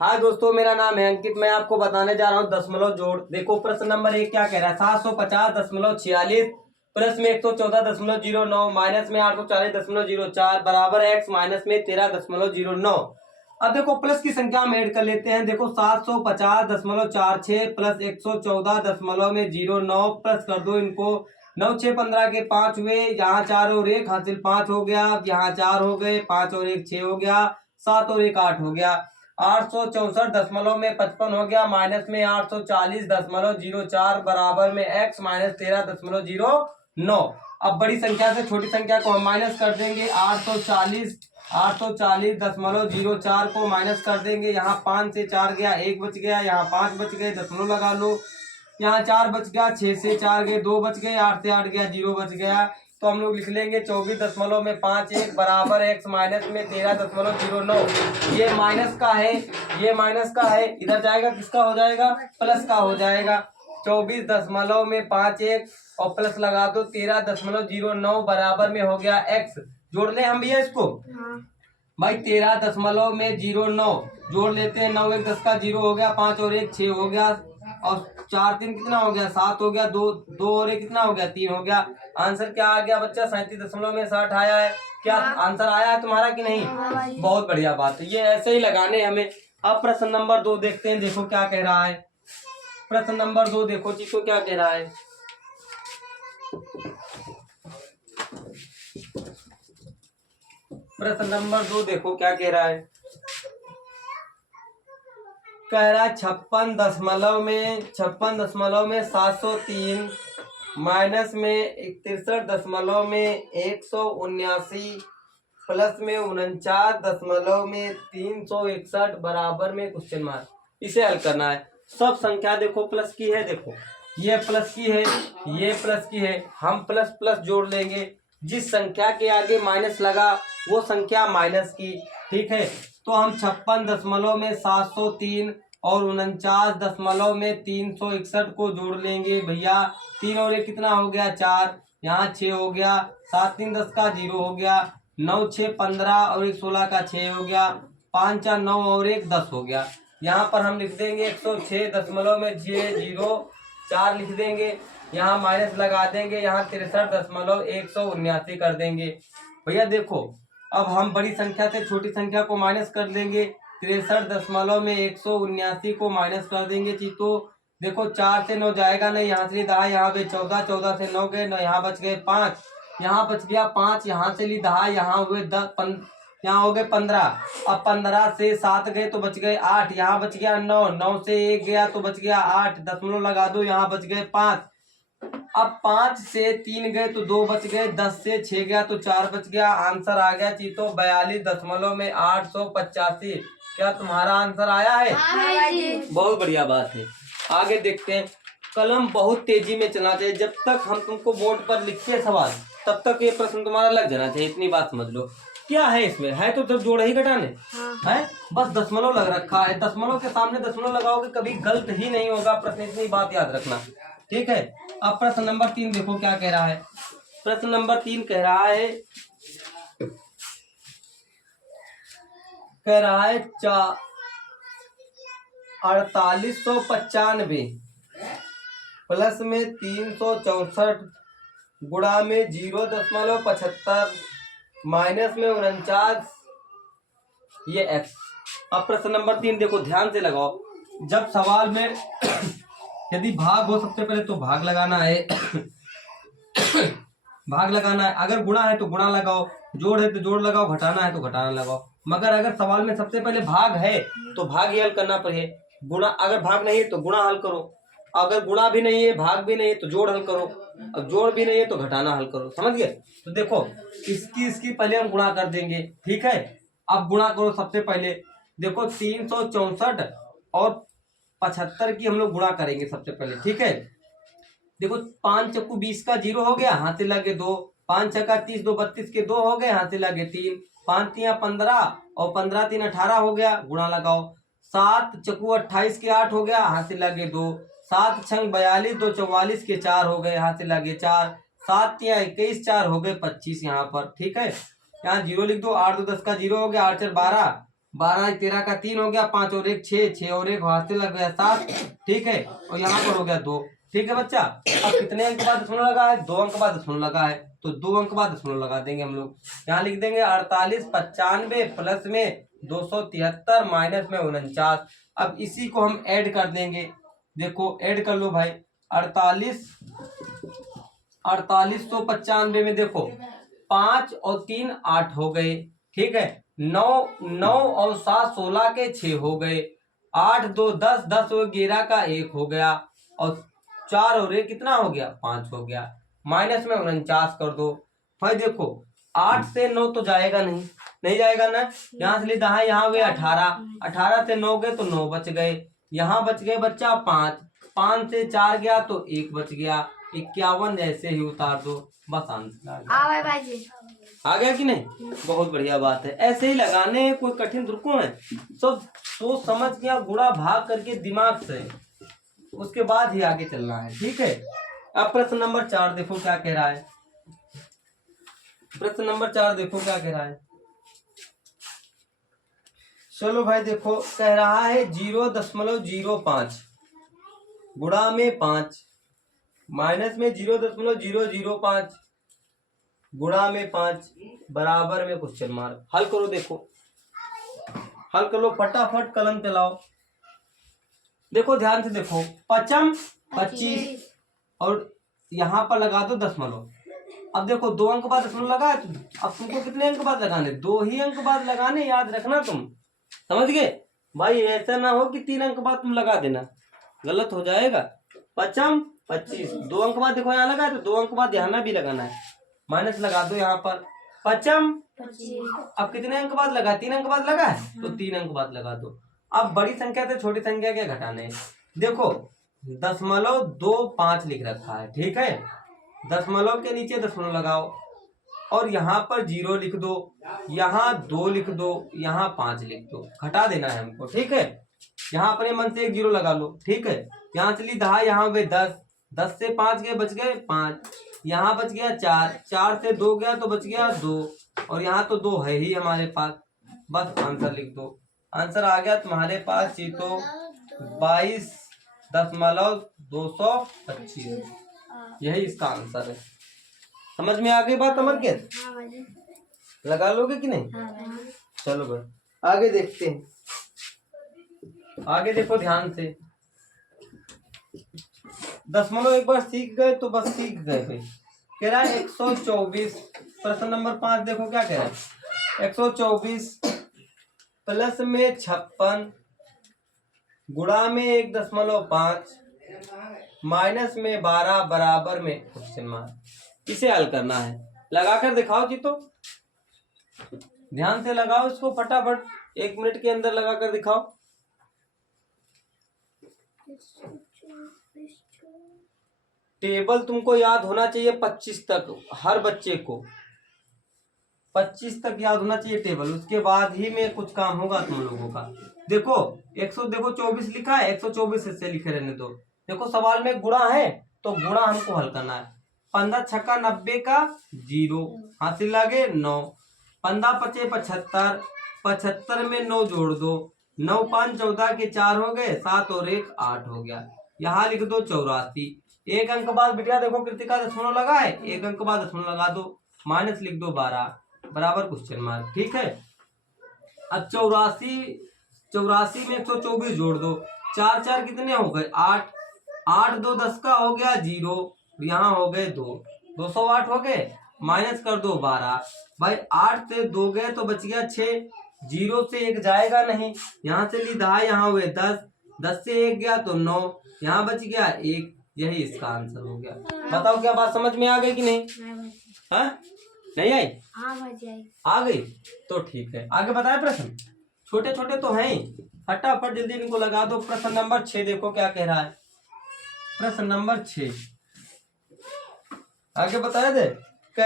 हाँ दोस्तों, मेरा नाम है अंकित। मैं आपको बताने जा रहा हूँ दशमलव जोड़। देखो प्रश्न नंबर 1 क्या कह रहा है, 750.46 प्लस में 114.09 माइनस में 840.04 बराबर x माइनस में 13.09। अब देखो प्लस की संख्या हम ऐड कर लेते हैं। देखो 750.46 प्लस 114.09 प्लस कर दो इनको। 9 6 15 के 5 हुए, यहाँ 4 और 1 हासिल 5 हो गया, यहाँ 4 हो गए, 5 और 1 6 हो गया, 7 और 1 8 हो गया। 864.55 हो गया, माइनस में 840.04 बराबर में x माइनस 13.09। अब बड़ी संख्या से छोटी संख्या को हम माइनस कर देंगे। 840.04 को माइनस कर देंगे। यहाँ 5 से 4 गया, 1 बच गया, यहाँ 5 बच गए, दशमलव लगा लो। यहाँ 4 बच गया, 6 से 4 गए, 2 बच गए, 8 से 8 गया, 0 बच गया। तो हम लोग लिख लेंगे 24.51 बराबर x माइनस में 13.09। ये माइनस का है, ये माइनस का है, इधर जाएगा किसका हो जाएगा, प्लस का हो जाएगा। 24.51 और प्लस लगा दो 13.09 बराबर में हो गया x। जोड़ ले हम भैया इसको। भाई 13.09 जोड़ लेते हैं। 9 1 10 का 0 हो गया, 5 और 1 6 हो गया, और 4 3 कितना हो गया, 7 हो गया, 2 और 1 कितना हो गया, 3 हो गया। आंसर क्या आ गया बच्चा, 37.60 आया है। क्या आंसर आया है तुम्हारा कि नहीं? बहुत बढ़िया बात है, ये ऐसे ही लगाने हमें। अब प्रश्न नंबर 2 देखते हैं। देखो क्या कह रहा है प्रश्न नंबर 2। देखो चीको क्या कह रहा है। प्रश्न नंबर 2 देखो क्या कह रहा है। कह रहा है 56.703 माइनस में 63.179 प्लस में 49.361 बराबर में क्वेश्चन मार्क। इसे हल करना है। सब संख्या देखो प्लस की है। देखो ये प्लस की है, ये प्लस की है, हम प्लस प्लस जोड़ लेंगे। जिस संख्या के आगे माइनस लगा वो संख्या माइनस की, ठीक है। तो हम 56.703 और 49.361 को जोड़ लेंगे भैया। 3 और 1 कितना हो गया, 4, यहाँ 6 हो गया, 7 3 10 का 0 हो गया, 9 6 15 और 1 16 का 6 हो गया, 5 4 9 और 1 10 हो गया। यहाँ पर हम लिख देंगे 106.004 लिख देंगे। यहाँ माइनस लगा देंगे, यहाँ 63.179 कर देंगे। भैया देखो अब हम बड़ी संख्या से छोटी संख्या को माइनस कर देंगे। 63.179 को माइनस कर देंगे चीतो। देखो 4 से 9 जाएगा नहीं, यहाँ से 10, यहाँ पे 14, 14 से 9 गए, 9 यहाँ बच गए 5, यहाँ बच गया 5, यहाँ से ली 10, यहाँ हुए 10, यहाँ हो गए 15। अब 15 से 7 गए तो बच गए 8, यहाँ बच गया 9, 9 से 1 गया तो बच गया 8, दशमलव लगा दो, यहाँ बच गए 5। अब 5 से 3 गए तो 2 बच गए, 10 से 6 गया तो 4 बच गया। आंसर आ गया चीतो 42.885। क्या तुम्हारा आंसर आया है? बहुत बढ़िया बात है। आगे देखते हैं। कलम बहुत तेजी में चलना चाहिए। जब तक हम तुमको बोर्ड पर लिखते सवाल तब तक ये प्रश्न तुम्हारा लग जाना चाहिए, इतनी बात समझ लो। क्या है इसमें, है तो सिर्फ जोड़ ही घटाने है, बस दशमलव लग रखा है। दशमलव के सामने दशमलव लगाओगे कभी गलत ही नहीं होगा प्रश्न, इतनी बात याद रखना, ठीक है। अब प्रश्न नंबर 3 देखो क्या कह रहा है। प्रश्न नंबर 3 कह रहा है 4895 प्लस में 364 गुणा में 0.75 माइनस में 49, ये x। अब प्रश्न नंबर 3 देखो ध्यान से लगाओ। जब सवाल में यदि भाग हो, सबसे पहले तो भाग लगाना है भाग लगाना है। अगर गुणा है तो गुणा लगाओ, जोड़ है तो जोड़ लगाओ, घटाना है तो घटाना लगाओ। मगर अगर सवाल में सबसे पहले भाग है तो भाग ही हल करना पड़े। गुणा अगर भाग नहीं है तो गुणा हल करो, अगर गुणा भी नहीं है भाग भी नहीं है तो जोड़ हल करो, अब जोड़ भी नहीं है तो घटाना हल करो। समझ गए? तो देखो इसकी पहले हम गुणा कर देंगे, ठीक है। अब गुणा करो सबसे पहले। देखो 364 और 75 की हम लोग गुणा करेंगे सबसे पहले, ठीक है। देखो 5 चक्कू 20 का 0 हो गया, हाथ से लगे 2, 5 छक्का 30, 2 32 के 2 हो गए, हाथ से लगे 3, 5 3 15 और 15 3 18 हो गया, गुणा लगाओ। 7 चक्कू 28 के 8 हो गया, हाथ से लगे 2, 7 छंग 42, 2 44 के 4 हो गए, हाथ से लगे 4, 7 3 21, 4 हो गए 25 यहाँ पर, ठीक है। यहाँ 0 लिख दो। 8 2 10 का 0 हो गया, 8 4 12, 12 13 का 3 हो गया, 5 और 1 6, 6 और 1 हाथ से लग गया 7, ठीक है। और यहाँ पर हो गया 2, ठीक है बच्चा। अब कितने अंक बाद दशमलव लगा है? 2 अंक बाद दशमलव लगा है, तो 2 अंक बाद दशमलव लगा देंगे हम लोग। यहाँ लिख देंगे 48 95 प्लस में 273 माइनस में 49। अब इसी को हम ऐड कर देंगे, देखो ऐड कर लो भाई। 48 में देखो 5 और 3 8 हो गए, ठीक है। 9 9 और 7 16 के 6 हो गए, 8 2 10 10 और 11 का 1 हो गया, और 4 और 1 कितना हो गया? 5 हो गया। माइनस में 49 कर दो भाई। देखो 8 से 9 तो जाएगा नहीं, नहीं जाएगा ना। यहाँ से लिखा है, यहाँ हुए 18, 18 से 9 गए तो 9 बच गए। यहाँ बच गए बच्चा 5, 5 से 4 गया तो 1 बच गया। 51 ऐसे ही उतार दो, बस आंसर आ गया कि नहीं? बहुत बढ़िया बात है। ऐसे ही लगाने हैं, कोई कठिन रुको है, सब सोच समझ के गुणा भाग करके दिमाग से, उसके बाद ही आगे चलना है, ठीक है। अब प्रश्न नंबर 4 देखो क्या कह रहा है। प्रश्न नंबर 4 देखो क्या कह रहा है। चलो भाई देखो, कह रहा है 0.05 गुणा में 5 माइनस में 0.005 गुणा में 5 बराबर में क्वेश्चन मार्क। हल करो, देखो हल कर लो फटाफट, कलम चलाओ। देखो ध्यान से देखो, 55 25 और यहाँ पर लगा दो दशमलव। अब देखो 2 अंक बाद दशमलव लगा है, तो अब तुमको कितने अंक बाद लगाने? 2 ही अंक बाद लगाने, याद रखना तुम, समझ गए भाई। ऐसा ना हो कि 3 अंक बाद तुम लगा देना, गलत हो जाएगा। 55 25 2 अंक बाद देखो यहाँ लगा है, तो 2 अंक बाद यहाँ भी लगाना है, माइनस लगा दो यहाँ पर। 55 अब कितने अंक बाद लगा? 3 अंक बाद लगा है, तो 3 अंक बाद लगा दो। अब बड़ी संख्या से छोटी संख्या के घटाने हैं। देखो 0.25 लिख रखा है, ठीक है। दशमलव के नीचे दशमलव लगाओ, और यहाँ पर 0 लिख दो, यहाँ 2 लिख दो, यहाँ 5 लिख दो, घटा देना है हमको, ठीक है। यहाँ अपने मन से एक 0 लगा लो, ठीक है। यहाँ चली 10, यहाँ हुए 10, 10 से 5 गए बच गए 5, यहाँ बच गया 4, 4 से 2 गया तो बच गया 2, और यहाँ तो 2 है ही हमारे पास, बस आंसर लिख दो। आंसर आ गया तुम्हारे पास, ये तो 22.225, यही इसका आंसर है। समझ में आ गई बात अमर के? लगा लोगे कि नहीं? चलो भाई आगे देखते हैं। आगे देखो ध्यान से, दशमलव एक बार सीख गए तो बस सीख गए भाई। कह रहा है 124, प्रश्न नंबर 5 देखो क्या कह रहा है। 124 प्लस में 56 गुणा में 1.5 माइनस में 12 बराबर में क्वेश्चन मार्क। इसे हल करना है, लगाकर दिखाओ जी, तो ध्यान से लगाओ इसको फटाफट, 1 मिनट के अंदर लगाकर दिखाओ। टेबल तुमको याद होना चाहिए 25 तक, हर बच्चे को 25 तक याद होना चाहिए टेबल, उसके बाद ही में कुछ काम होगा तुम लोगों का। देखो 124 लिखा है, 124 से लिखे रहने दो। देखो सवाल में गुणा है, तो गुणा हमको हल करना है। 15 छक्का 90 का 0 हासिल लागे 9, 15 पचे 75, 75 में 9 जोड़ दो, 9 5 14 के 4 हो गए, 7 और 1 8 हो गया। यहाँ लिख दो 84। 1 अंक बाद बिटिया देखो कृतिका दशमलव लगा है, 1 अंक बाद दशमलव लगा दो, माइनस लिख दो 12 बराबर क्वेश्चन मार्क, ठीक है। अब 84 में 124 जोड़ दो, 4 4 कितने हो गए 8, 8 2 10 का हो गया 0, यहाँ हो गए 2, 208 हो गए, माइनस कर दो 12 भाई। 8 से 2 गए तो बच गया 6, 0 से 1 जाएगा नहीं, यहाँ से ली 10, यहाँ हुए 10, 10 से 1 गया तो 9, यहाँ बच गया 1, यही इसका आंसर हो गया। बताओ क्या बात समझ में आ गई कि नहीं? हाँ नहीं आई? आ गई तो ठीक है। आगे बताए प्रश्न, छोटे छोटे तो हैं, फटाफट जल्दी इनको लगा दो। प्रश्न नंबर 6 देखो क्या कह रहा है। प्रश्न नंबर 6 आगे बताया दे।